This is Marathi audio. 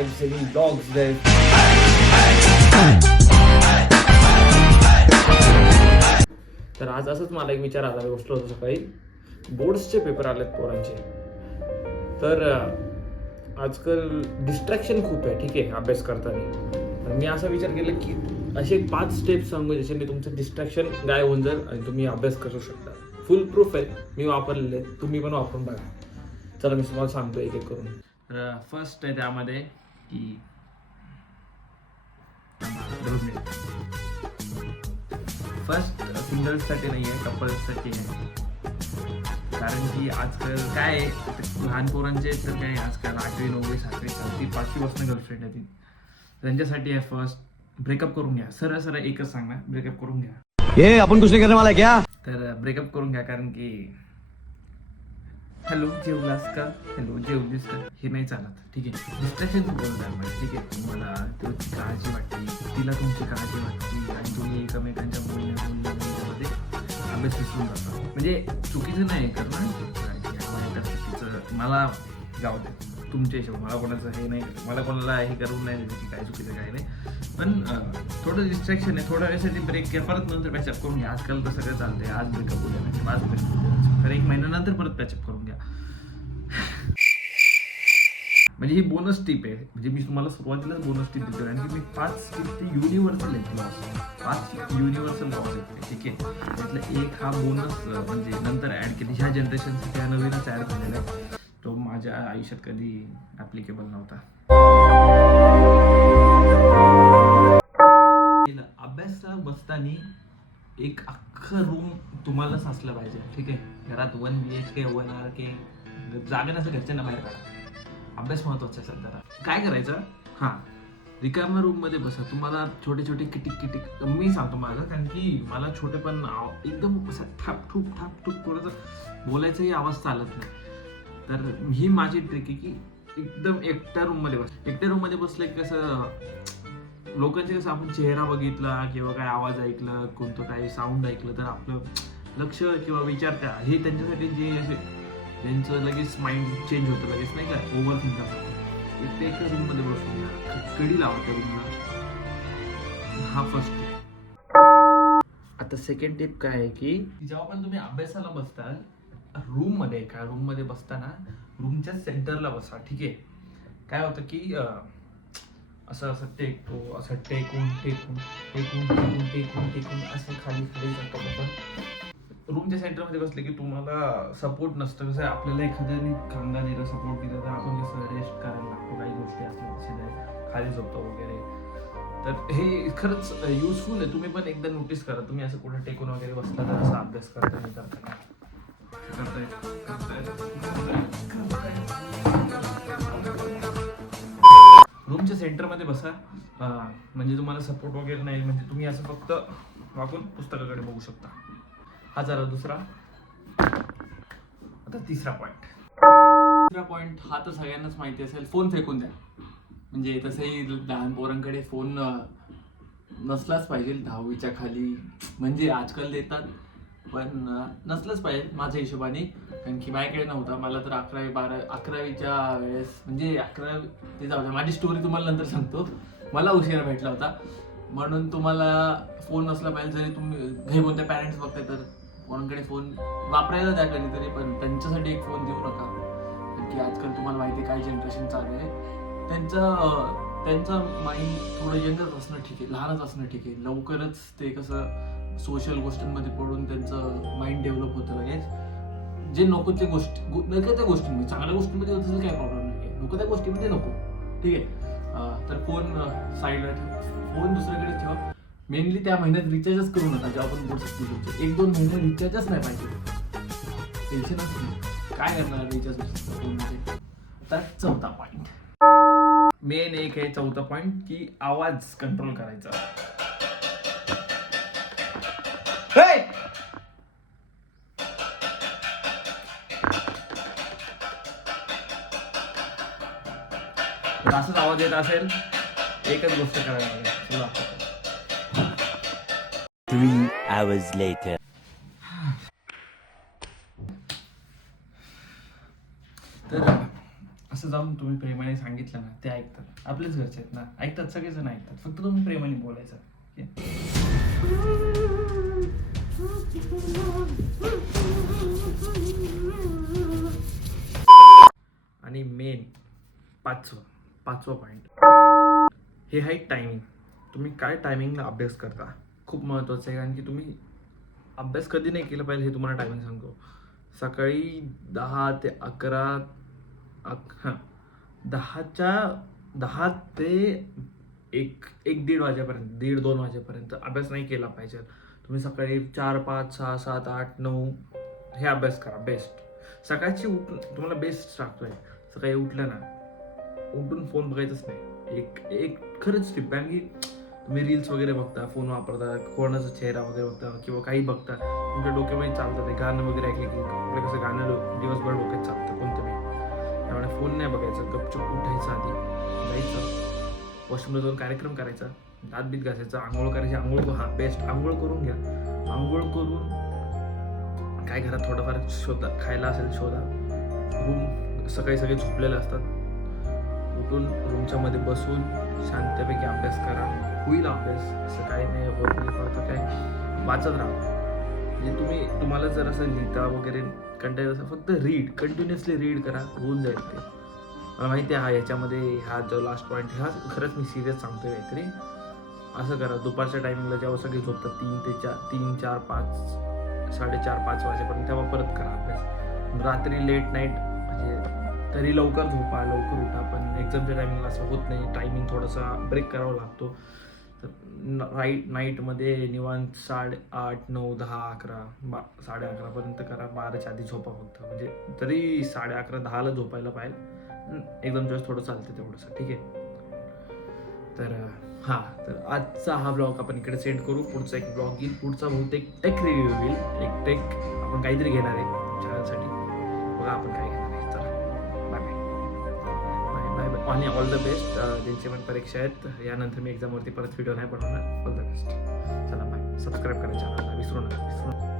लाईव्ह सेलिंग ब्लॉग्स आहेत. तर आज असंच मला एक विचार आला, गोष्ट होतो सकाळी, बोर्ड्सचे पेपर आलेत पोरांचे. तर आजकाल डिस्ट्रॅक्शन खूप आहे, ठीक आहे, अभ्यास करताना. तर मी असा विचार केला की असे 5 स्टेप्स सांगू ज्याच्याने तुमचं डिस्ट्रॅक्शन गायब होऊन जाईल आणि तुम्ही अभ्यास करू शकता. फुल प्रूफ आहे, मी वापरलेले, तुम्ही पण वापरून बघा. चला मी तुम्हाला सांगतो एक एक करून. तर फर्स्ट आहे त्यामध्ये की फर्स्ट सिंगल्ससाठी नाही आहे, कपल्ससाठी आहे. कारण की आजकाल काय आहे, लहान पोरांचे तर काय आजकाल 8वी 9वी 7वी 4वी 5वी पासून गर्लफ्रेंड आहे ती. त्यांच्यासाठी आहे फर्स्ट ब्रेकअप करून घ्या. सरळ सरळ एकच सांगणार, ब्रेकअप करून घ्या. ये अपन कुछ नहीं करने वाला है क्या? तर ब्रेकअप करून घ्या. कारण की हॅलो जेवलास का, हॅलो जेवलीस का, हे नाही चालत, ठीक आहे. डिस्ट्रॅक्शन खूप होत आहे, ठीक आहे. तुम्हाला तुमची काळजी वाटते, तिला तुमची काळजी वाटते आणि तुम्ही एकमेकांच्या बोलण्यामध्ये अभ्यास विसरून जाता. म्हणजे चुकीचं नाही करणार, चुकीचं मला जाऊ दे, तुमच्या हिशोब, मला कोणाचं हे नाही, मला कोणाला हे करून नाही की काय चुकीचं काय नाही. पण थोडं डिस्ट्रॅक्शन आहे, थोड्या वेळेसाठी ब्रेक घ्या, परत नंतर पॅचअप करून घ्या. आजकाल तर सगळं चालतंय, आज ब्रेकअप होऊ द्या, म्हणजे आज ब्रेकअप होऊ द्या, तर 1 महिन्यानंतर परत पॅचअप करून घ्या. म्हणजे ही बोनस टिप आहे. म्हणजे मी तुम्हाला सुरुवातीलाच बोनस टिप देतो, कारण की मी 5 टिप ते युनिव्हर्सल आहेत लॉस, 5 युनिव्हर्सल लॉस आहेत, ठीक आहे. त्यातलं एक हा बोनस म्हणजे नंतर ॲड केली, ह्या जनरेशनसाठी हा नवीनच ॲड झालेला आहे. तो माझ्या आयुष्यात कधी ॲप्लिकेबल नव्हता. अभ्यासाला बसताना एक अख्खं रूम तुम्हालाच असलं पाहिजे, ठीक आहे. घरात 1 BHK 1 RK जागा नसं घरच्यांना बाहेर काढा. अभ्यास महत्वाचा आहे सध्या. काय करायचं, हां, रिकाम्या रूम मध्ये बसा. तुम्हाला छोटे छोटे किटिक मी सांगतो माझं, कारण की मला छोटे पण एकदम ठापठूप कोणाचं बोलायचंही आवाज चालत नाही. तर ही माझी ट्रिक आहे की एकदम एकट्या रूम मध्ये बस. एकट्या रूम मध्ये बसलं की कसं, लोकांचे कसं आपण चेहरा बघितला किंवा काय आवाज ऐकलं, कोणतं काही साऊंड ऐकलं, तर आपलं लक्ष किंवा विचार त्या हे त्यांच्यासाठी जे असे त्यांचं लगेच माइंड चेंज होतं, लगेच नाही का, ओव्हर थिंक असतं. ते एका रूम मध्ये बसून कडी लावा त्या रूमला. हा फर्स्ट टिप. आता सेकंड टिप काय आहे की जेव्हा पण तुम्ही अभ्यासाला बसताल, रूम मध्ये बसताना रूमच्या सेंटरला बसा, ठीक आहे. काय होतं की असं टेकतो, असं टेकून असं खाली जातो. रूमच्या सेंटरमध्ये बसले की तुम्हाला सपोर्ट नसतं. कसं आहे, आपल्याला एखाद्याने खांदा दिला, सपोर्ट दिला, तर आपण कसं रेस्ट करायला लागतो, काही गोष्टी असतात, खाली झोपतो वगैरे. तर हे खरंच युजफुल आहे. तुम्ही पण एकदा नोटीस करा, तुम्ही असं कुठे टेकून वगैरे बसला तर असा अभ्यास करताय. रूमच्या सेंटरमध्ये बसा, म्हणजे तुम्हाला सपोर्ट वगैरे नाही, म्हणजे तुम्ही असं फक्त वाकून पुस्तकाकडे बघू शकता. हा झाला दुसरा. आता तिसरा पॉइंट हा तर सगळ्यांनाच माहिती असेल, फोन फेकून द्या. म्हणजे तसंही लहान पोरांकडे फोन नसलाच पाहिजे 10वीच्या खाली, म्हणजे आजकाल देतात पण नसलंच पाहिजे माझ्या हिशोबाने. कारण की माझ्याकडे नव्हता, मला तर 11वीच्या वेळेस, म्हणजे 11 ते जाऊ द्या, माझी स्टोरी तुम्हाला नंतर सांगतो. मला उशिरा भेटला होता, म्हणून तुम्हाला फोन नसला पाहिजे. जरी तुम्ही घरी कोणत्या पॅरेंट्स बघताय तर कोणाकडे फोन वापरायला द्या कधीतरी, पण त्यांच्यासाठी एक फोन देऊ नका. कारण की आजकाल तुम्हाला माहिती आहे काय जनरेशन चालू आहे. त्यांचं माइंड थोडं यंगच असणं ठीक आहे, लहानच असणं ठीक आहे. लवकरच ते कसं सोशल गोष्टींमध्ये पडून त्यांचं माइंड डेव्हलप होतं लगेच. जे नको त्या गोष्टींमध्ये, चांगल्या गोष्टींमध्ये होतं काही प्रॉब्लेम नाही आहे, नको त्या गोष्टीमध्ये नको, ठीक आहे. तर फोन साईडला ठेवा, फोन दुसरीकडे ठेवा. मेनली त्या महिन्यात रिचार्जच करू नका. जेव्हा आपण बोलू शकतो 1-2 महिने रिचार्जच नाही पाहिजे, टेन्शनच नाही. काय करणार रिचार्ज फोनमध्ये. तर चौथा पॉईंट, मेन एक आहे चौथा पॉईंट, की आवाज कंट्रोल करायचा. असंच आवाज येत असेल, एकच गोष्ट करायला लागेल. 3 hours later. तर असं जाऊन तुम्ही प्रेमाने सांगितलं ना ते ऐकतात. आपलेच घरचे आहेत ना, ऐकतात, सगळेजण ऐकतात. फक्त तुम्ही प्रेमाने बोलायचं. आणि मेन पाचवा पॉईंट हे आहे टायमिंग. तुम्ही काय टायमिंगला अभ्यास करता खूप महत्त्वाचं आहे. कारण की तुम्ही अभ्यास कधी नाही केला पाहिजे हे तुम्हाला टायमिंग सांगतो. सकाळी 10 ते 11 10 ते 1-1:30 वाजेपर्यंत, 1:30-2 वाजेपर्यंत अभ्यास नाही केला पाहिजे. तुम्ही सकाळी 4, 5, 6, 7, 8, 9 हे अभ्यास करा. बेस्ट सकाळची तुम्हाला बेस्ट टाकतोय. सकाळी उठलं ना, उठून फोन बघायचंच नाही. एक खरंच टिप. कारण की तुम्ही रील्स वगैरे बघता, फोन वापरता, कोणाचा चेहरा वगैरे बघता किंवा काही बघता, तुमच्या डोक्यामध्ये चालतं ते गाणं वगैरे ऐकले की आपलं कसं गाणं दिवसभर डोक्यात चालतं कोणतं बी. त्यामुळे फोन नाही बघायचं. गपचूप उठायचं, आधी जायचं, वॉशरूमला जाऊन कार्यक्रम करायचा, दात बीत घासायचा, आंघोळ करायची. बेस्ट आंघोळ करून घ्या. आंघोळ करून काय घरात थोडंफार शोधा, खायला असेल शोधा. रूम सकाळी सगळे झोपलेले असतात. उठून रूमच्या मध्ये बसून शांतपैकी अभ्यास करा. होईल अभ्यास, असं काही नाही होत नाही. फक्त काय वाचत राहा. म्हणजे तुम्हाला जर असं लिहिता वगैरे कंटाळत असेल, फक्त कंटिन्युअसली रीड करा, होऊन जाईल ते. मला माहिती आहे याच्यामध्ये हा जो लास्ट पॉईंट हा खरंच मी सिरियस सांगतोय काहीतरी. असं करा, दुपारच्या टायमिंगला जेव्हा सगळे झोपतात 3, 4, 5, 4:30-5 वाजेपर्यंत, तेव्हा परत करा अभ्यास. रात्री लेट नाईट म्हणजे तरी लवकर झोपा, लवकर उठा. पण एक्झामच्या टायमिंगला असं होत नाही. टायमिंग थोडासा ब्रेक करावा लागतो. तर नाईटमध्ये निवांत 8:30, 9, 10, 11, 11:30पर्यंत करा. 12च्या आधी झोपा फक्त. म्हणजे तरी 11:30, 10ला झोपायला पाहिजे. एक्झामच्या वेळेस थोडं चालतं तेवढंसं, ठीक आहे. तर आजचा हा ब्लॉग आपण इकडे सेंड करू. पुढचा एक ब्लॉग येईल. पुढचा बहुतेक टेक रिव्ह्यू येईल. एक टेक आपण काहीतरी घेणार आहे चॅनलसाठी. बघा आपण काय घेणार आहे. चला बाय बाय आणि ऑल द बेस्ट. ज्यांची पण परीक्षा आहेत, यानंतर मी एक्झामवरती परत व्हिडिओ नाही बनवणार. All the best. चला बाय. सबस्क्राईब करा चॅनलला विसरू नका.